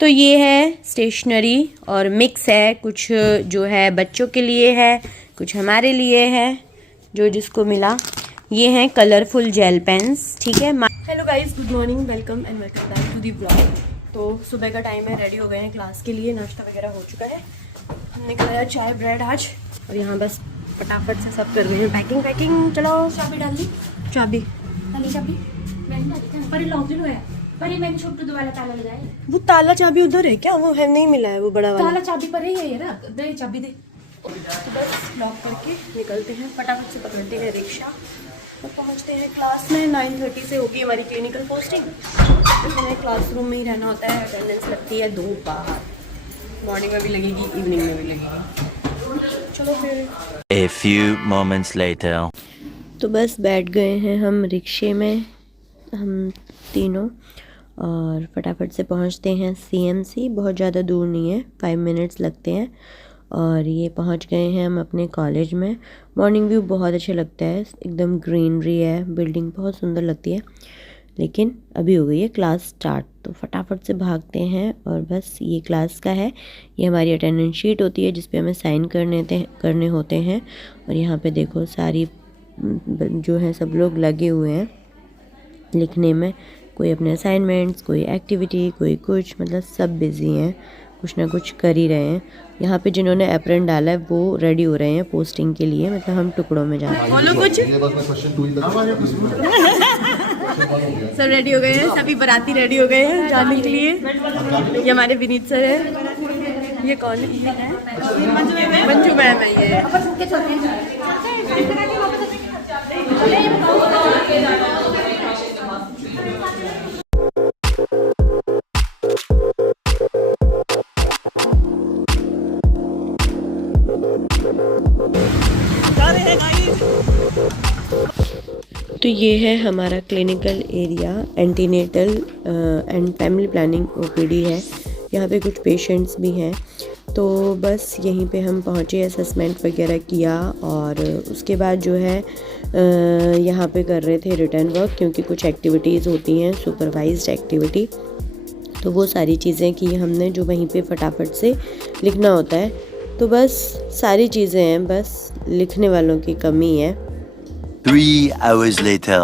तो ये है स्टेशनरी और मिक्स है, कुछ जो है बच्चों के लिए है, कुछ हमारे लिए है, जो जिसको मिला। ये हैं कलरफुल जेल पेन्स, ठीक है। Hello guys, good morning, welcome and welcome back to the blog. तो सुबह का टाइम है, रेडी हो गए हैं क्लास के लिए, नाश्ता वगैरह हो चुका है। हमने खाया चाय ब्रेड आज, और यहाँ बस फटाफट से सब कर रहे हैं पैकिंग। चलो चाबी डाल दी, चाबी वो ताला चाबी उधर है क्या? वो है नहीं मिला है वो बड़ा वाला ताला चाबी पर ही है यार, दे चाबी दे। तो बस लॉक करके निकलते हैं, फटाफट से पकड़ते हैं रिक्शा और पहुंचते हैं क्लास में। 9:30 से होगी हमारी क्लिनिकल पोस्टिंग। तो हमें क्लासरूम में ही रहना होता है। अटेंडेंस लगती है 2 बार, मॉर्निंग में भी लगेगी, इवनिंग में भी लगेगी। चलो फिर। A few moments later. तो बस बैठ गए हैं हम रिक्शे में, हम तीनों, और फटाफट से पहुंचते हैं CMC। बहुत ज़्यादा दूर नहीं है, 5 मिनट्स लगते हैं। और ये पहुंच गए हैं हम अपने कॉलेज में। मॉर्निंग व्यू बहुत अच्छा लगता है, एकदम ग्रीनरी है, बिल्डिंग बहुत सुंदर लगती है। लेकिन अभी हो गई है क्लास स्टार्ट, तो फटाफट से भागते हैं। और बस ये क्लास का है, ये हमारी अटेंडेंस शीट होती है जिस पे हमें साइन करने होते हैं। और यहाँ पे देखो सारी जो है सब लोग लगे हुए हैं लिखने में, कोई अपने असाइनमेंट्स, कोई एक्टिविटी, कोई कुछ, मतलब सब बिजी हैं, कुछ ना कुछ कर ही रहे हैं। यहाँ पे जिन्होंने एप्रन डाला है वो रेडी हो रहे हैं पोस्टिंग के लिए, मतलब हम टुकड़ों में जा रहे हैं। बोलो कुछ। सब रेडी हो गए हैं, सभी बाराती रेडी हो गए हैं जाने के लिए। ये हमारे विनीत सर है। ये कौन है? मंजू मैम है ये। तो ये है हमारा clinical area, antenatal and family planning OPD है। यहाँ पे कुछ पेशेंट्स भी हैं। तो बस यहीं पे हम पहुँचे, असेसमेंट वगैरह किया, और उसके बाद जो है यहाँ पे कर रहे थे रिटर्न वर्क, क्योंकि कुछ एक्टिविटीज़ होती हैं सुपरवाइज्ड एक्टिविटी, तो वो सारी चीज़ें की हमने जो वहीं पे फटाफट से लिखना होता है। तो बस सारी चीज़ें हैं, बस लिखने वालों की कमी है। 3 hours later.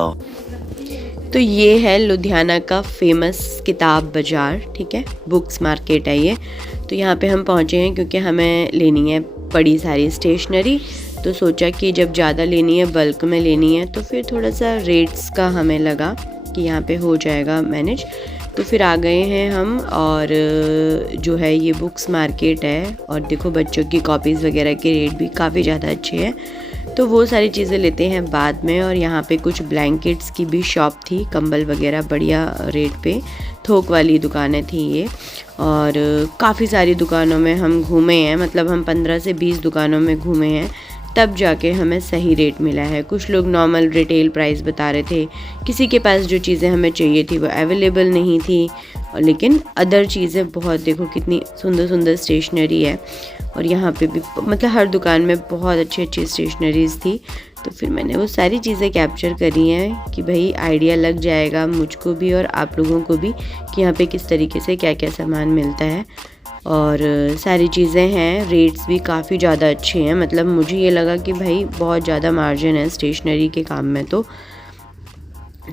तो ये है लुधियाना का फेमस किताब बाज़ार, ठीक है, बुक्स मार्केट है ये। तो यहाँ पे हम पहुँचे हैं क्योंकि हमें लेनी है बड़ी सारी स्टेशनरी। तो सोचा कि जब ज़्यादा लेनी है, बल्क में लेनी है, तो फिर थोड़ा सा रेट्स का हमें लगा कि यहाँ पे हो जाएगा मैनेज। तो फिर आ गए हैं हम, और जो है ये बुक्स मार्केट है, और देखो बच्चों की कॉपीज़ वगैरह के रेट भी काफ़ी ज़्यादा अच्छे हैं। तो वो सारी चीज़ें लेते हैं बाद में। और यहाँ पे कुछ ब्लैंकेट्स की भी शॉप थी, कंबल वगैरह बढ़िया रेट पे, थोक वाली दुकानें थी ये। और काफ़ी सारी दुकानों में हम घूमे हैं, मतलब हम 15 से 20 दुकानों में घूमे हैं, तब जाके हमें सही रेट मिला है। कुछ लोग नॉर्मल रिटेल प्राइस बता रहे थे, किसी के पास जो चीज़ें हमें चाहिए थी वो अवेलेबल नहीं थी, लेकिन अदर चीज़ें बहुत, देखो कितनी सुंदर सुंदर स्टेशनरी है। और यहाँ पे भी मतलब हर दुकान में बहुत अच्छी अच्छी स्टेशनरीज़ थी। तो फिर मैंने वो सारी चीज़ें कैप्चर करी हैं कि भाई आइडिया लग जाएगा मुझको भी और आप लोगों को भी कि यहाँ पे किस तरीके से क्या क्या सामान मिलता है। और सारी चीज़ें हैं, रेट्स भी काफ़ी ज़्यादा अच्छे हैं, मतलब मुझे ये लगा कि भाई बहुत ज़्यादा मार्जिन है स्टेशनरी के काम में।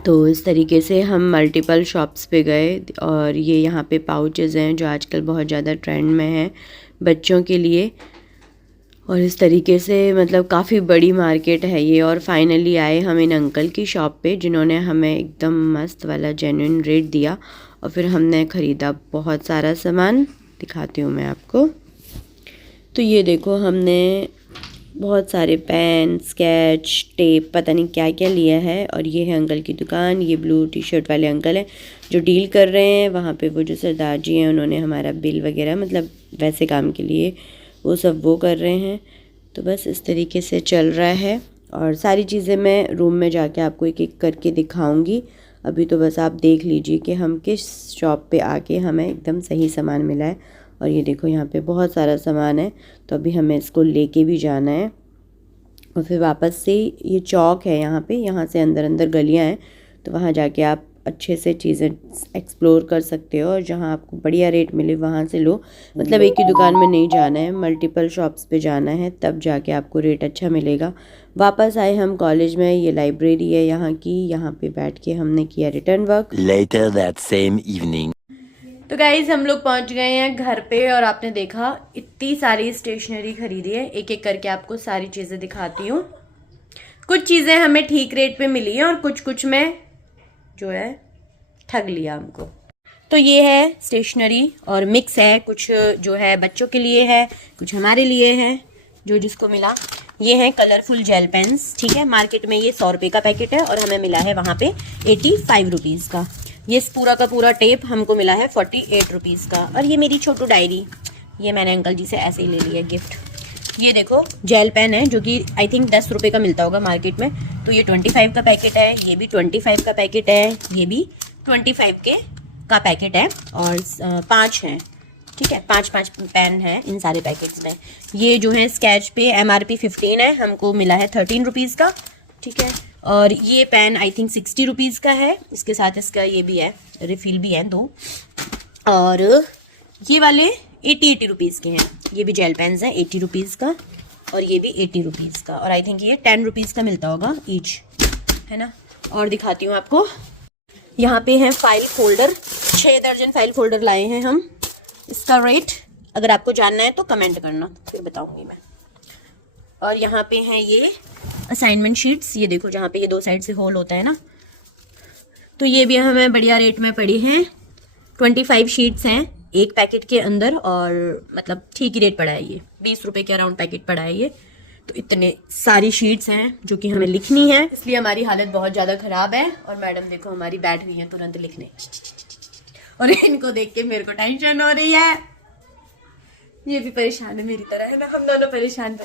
तो इस तरीके से हम मल्टीपल शॉप्स पे गए। और ये यहाँ पे पाउचेज़ हैं जो आजकल बहुत ज़्यादा ट्रेंड में हैं बच्चों के लिए। और इस तरीके से मतलब काफ़ी बड़ी मार्केट है ये। और फाइनली आए हम इन अंकल की शॉप पे, जिन्होंने हमें एकदम मस्त वाला जेन्युइन रेट दिया। और फिर हमने ख़रीदा बहुत सारा सामान, दिखाती हूँ मैं आपको। तो ये देखो हमने बहुत सारे पेन, स्केच, टेप, पता नहीं क्या क्या लिया है। और ये है अंकल की दुकान। ये ब्लू टी-शर्ट वाले अंकल हैं जो डील कर रहे हैं। वहाँ पे वो जो सरदार जी हैं उन्होंने हमारा बिल वगैरह, मतलब वैसे काम के लिए वो सब वो कर रहे हैं। तो बस इस तरीके से चल रहा है। और सारी चीज़ें मैं रूम में जाके आपको एक एक करके दिखाऊंगी। अभी तो बस आप देख लीजिए कि हम किस शॉप पे आके हमें एकदम सही सामान मिला है। और ये देखो यहाँ पे बहुत सारा सामान है, तो अभी हमें इसको लेके भी जाना है। और फिर वापस से ये चौक है यहाँ पे, यहाँ से अंदर अंदर गलियाँ हैं, तो वहाँ जाके आप अच्छे से चीज़ें एक्सप्लोर कर सकते हो, और जहाँ आपको बढ़िया रेट मिले वहाँ से लो। मतलब एक ही दुकान में नहीं जाना है, मल्टीपल शॉप्स पे जाना है, तब जाके आपको रेट अच्छा मिलेगा। वापस आए हम कॉलेज में, ये लाइब्रेरी है यहाँ की, यहाँ पे बैठ के हमने किया written work. Later that same evening. तो गाइज हम लोग पहुंच गए हैं घर पे, और आपने देखा इतनी सारी स्टेशनरी खरीदी है। एक एक करके आपको सारी चीज़ें दिखाती हूँ। कुछ चीज़ें हमें ठीक रेट पे मिली हैं, और कुछ में जो है ठग लिया हमको। तो ये है स्टेशनरी, और मिक्स है, कुछ जो है बच्चों के लिए है, कुछ हमारे लिए है, जो जिसको मिला। ये है कलरफुल जेल पेन्स, ठीक है। मार्केट में ये 100 रुपये का पैकेट है, और हमें मिला है वहाँ पे 85 रुपीज़ का। ये पूरा का पूरा टेप हमको मिला है 48 रुपीज़ का। और ये मेरी छोटू डायरी, ये मैंने अंकल जी से ऐसे ही ले लिया गिफ्ट। ये देखो जेल पेन है, जो कि आई थिंक 10 रुपये का मिलता होगा मार्केट में, तो ये 25 का पैकेट है। ये भी 25 का पैकेट है, ये भी 25 का पैकेट है, और 5 हैं, ठीक है। 5 पेन है इन सारे पैकेट्स में। ये जो है स्केच पे MRP 15 है, हमको मिला है 13 रुपीज़ का, ठीक है। और ये पेन आई थिंक 60 रुपीज़ का है, इसके साथ इसका ये भी है, रिफिल भी है 2। और ये वाले 80 रुपीज़ के हैं। ये भी जेल पेन्स हैं 80 रुपीज़ का, और ये भी 80 रुपीज़ का, और आई थिंक ये 10 रुपीज़ का मिलता होगा ईच, है ना। और दिखाती हूँ आपको, यहाँ पे हैं फाइल फोल्डर, 6 दर्जन फाइल फोल्डर लाए हैं हम। इसका रेट अगर आपको जानना है तो कमेंट करना, फिर बताऊँगी मैं। और यहाँ पे हैं ये असाइनमेंट शीट्स, ये देखो जहाँ पे ये 2 साइड से होल होता है ना, तो ये भी हमें बढ़िया रेट में पड़ी हैं। 25 शीट्स हैं एक पैकेट के अंदर, और मतलब ठीक ही रेट पड़ा है। ये 20 रुपये के अराउंड पैकेट पड़ा है ये। तो इतने सारी शीट्स हैं जो कि हमें लिखनी है, इसलिए हमारी हालत बहुत ज़्यादा ख़राब है। और मैडम देखो हमारी बैठ गई है तुरंत लिखने, और इनको देख के मेरे को टेंशन हो रही है। ये भी परेशान है मेरी तरह, है ना, हम दोनों परेशान।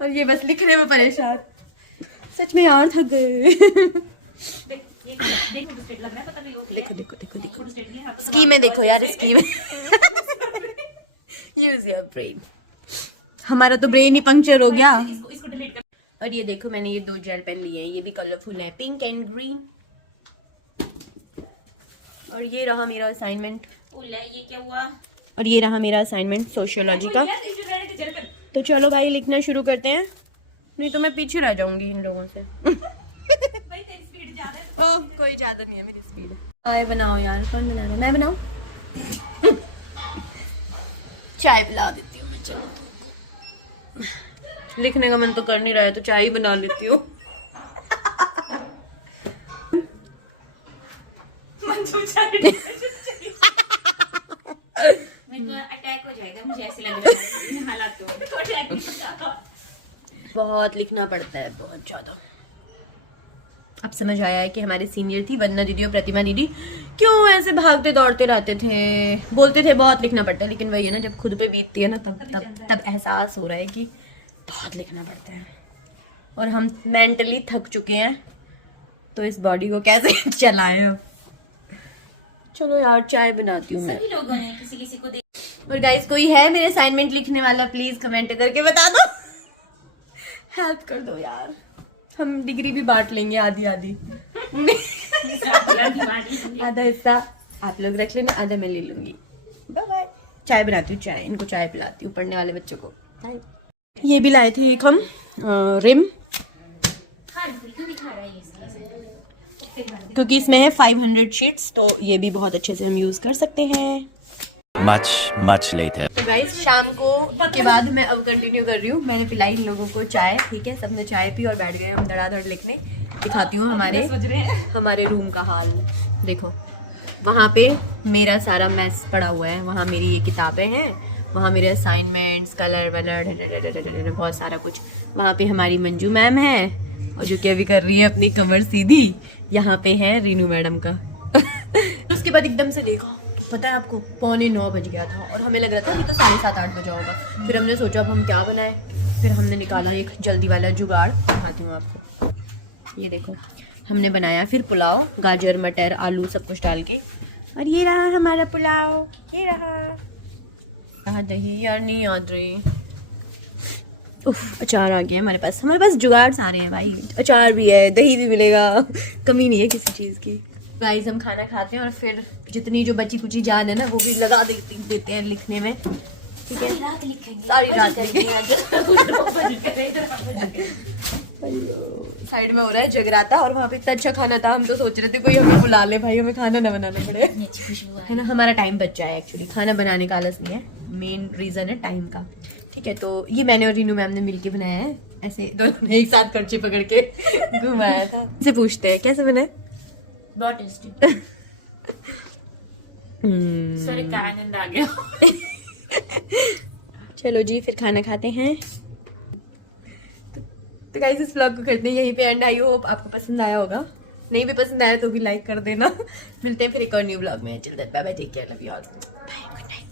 और ये बस लिखने में परेशान। सच में यार थक गए। देखो देखो देखो देखो स्कीम में, देखो यार स्कीम में। Use your brain. हमारा तो ब्रेन ही पंक्चर हो गया। और ये देखो मैंने ये 2 जेल पेन लिए हैं, ये भी कलरफुल है, पिंक एंड ग्रीन। और ये रहा मेरा असाइनमेंट। ये क्या हुआ? और ये रहा मेरा असाइनमेंट सोशियोलॉजी का। तो चलो भाई लिखना शुरू करते हैं, नहीं तो मैं पीछे रह जाऊंगी इन लोगों से। ओह कोई ज्यादा नहीं है मेरी स्पीड। चाय बनाओ यार, कौन बना रहा है? मैं बनाऊं? चाय पिला देती हूँ मैं, चलो। लिखने का मन तो कर नहीं रहा है, तो चाय ही बना लेती हूँ। अटैक हो जाएगा, मुझे ऐसे लग रहा है हालात तो। बहुत लिखना पड़ता है, बहुत ज्यादा। अब समझ आया है कि हमारे सीनियर थी वंदना दीदी और प्रतिमा दीदी क्यों ऐसे भागते दौड़ते रहते थे, बोलते थे बहुत लिखना पड़ता है, लेकिन वही है ना, जब खुद पे बीतती है ना तब एहसास हो रहा है कि बहुत लिखना पड़ता है। और हम मेंटली थक चुके हैं, तो इस बॉडी को कैसे चलाएं अब। चलो यार चाय बनाती हूँ मैं। सभी लोगों ने किसी को देख। और गाइस कोई है मेरे असाइनमेंट लिखने वाला, प्लीज कमेंट करके बता दो, हेल्प कर दो यार। हम डिग्री भी बांट लेंगे आधी आधी। आधा हिस्सा आप लोग रख लेना, आधा मैं ले लूंगी। Bye bye. चाय बनाती हूँ, चाय इनको चाय पिलाती हूँ, पढ़ने वाले बच्चों को। ये भी लाए थे एक हम रिम, क्योंकि इसमें है 500 शीट्स, तो ये भी बहुत अच्छे से हम यूज कर सकते हैं। Much later. तो गाइस शाम को के बाद मैं अब कंटिन्यू कर रही हूँ। मैंने पिलाई इन लोगों को चाय, ठीक है, सबने चाय पी और बैठ गए हम धड़ाधड़ लिखने। दिखाती हूँ हमारे रूम का हाल। देखो वहाँ पे मेरा सारा मैस पड़ा हुआ है, वहाँ मेरी ये किताबें हैं, वहाँ मेरे असाइनमेंट्स, कलर वलर, बहुत सारा कुछ। वहाँ पे हमारी मंजू मैम है, और जो कि अभी कर रही है अपनी कमर सीधी। यहाँ पे है रीनू मैडम का। उसके बाद एकदम से देखो, पता है आपको 8:45 बज गया था, और हमें लग रहा था कि तो 7:30-8 बजा होगा। फिर हमने सोचा अब हम क्या बनाए, फिर हमने निकाला एक जल्दी वाला जुगाड़, दिखाती हूँ आपको। ये देखो हमने बनाया फिर पुलाव, गाजर मटर आलू सब कुछ डाल के, और ये रहा हमारा पुलाव। ये रहा दही यार, नहीं याद रही। उफ, अचार आ गया हमारे पास जुगाड़ सारे हैं भाई। अचार भी है, दही भी मिलेगा, कमी नहीं है किसी चीज़ की। गाइस हम खाना खाते हैं और फिर जितनी जो बची कुची जान है ना वो भी लगा देते हैं लिखने में, ठीक है? रात लिखेंगे, सारी रात लिखेंगे। साइड में हो रहा है जगराता और वहाँ पे इतना अच्छा खाना था, हम तो सोच रहे थे कोई हमें बुला ले भाई, हमें खाना ना बनाना पड़े, अच्छी खुशबू है ना? हमारा टाइम बच जाए, एक्चुअली खाना बनाने का आलस नहीं है, मेन रीज़न है टाइम का, ठीक है? तो ये मैंने और रीनू मैम ने मिलके बनाया है, ऐसे दोनों ने एक साथ करचे पकड़ के घुमाया था। से पूछते हैं कैसे बने? बहुत टेस्टी। सॉरी का आनंद आ गया। चलो जी फिर खाना खाते हैं। तो गाइस इस व्लॉग को करते हैं यहीं पे एंड। आई होप आपको पसंद आया होगा, नहीं भी पसंद आया तो भी लाइक कर देना। मिलते हैं फिर एक और न्यू व्लॉग में। चलते bye bye, take care, love you all, bye, good night.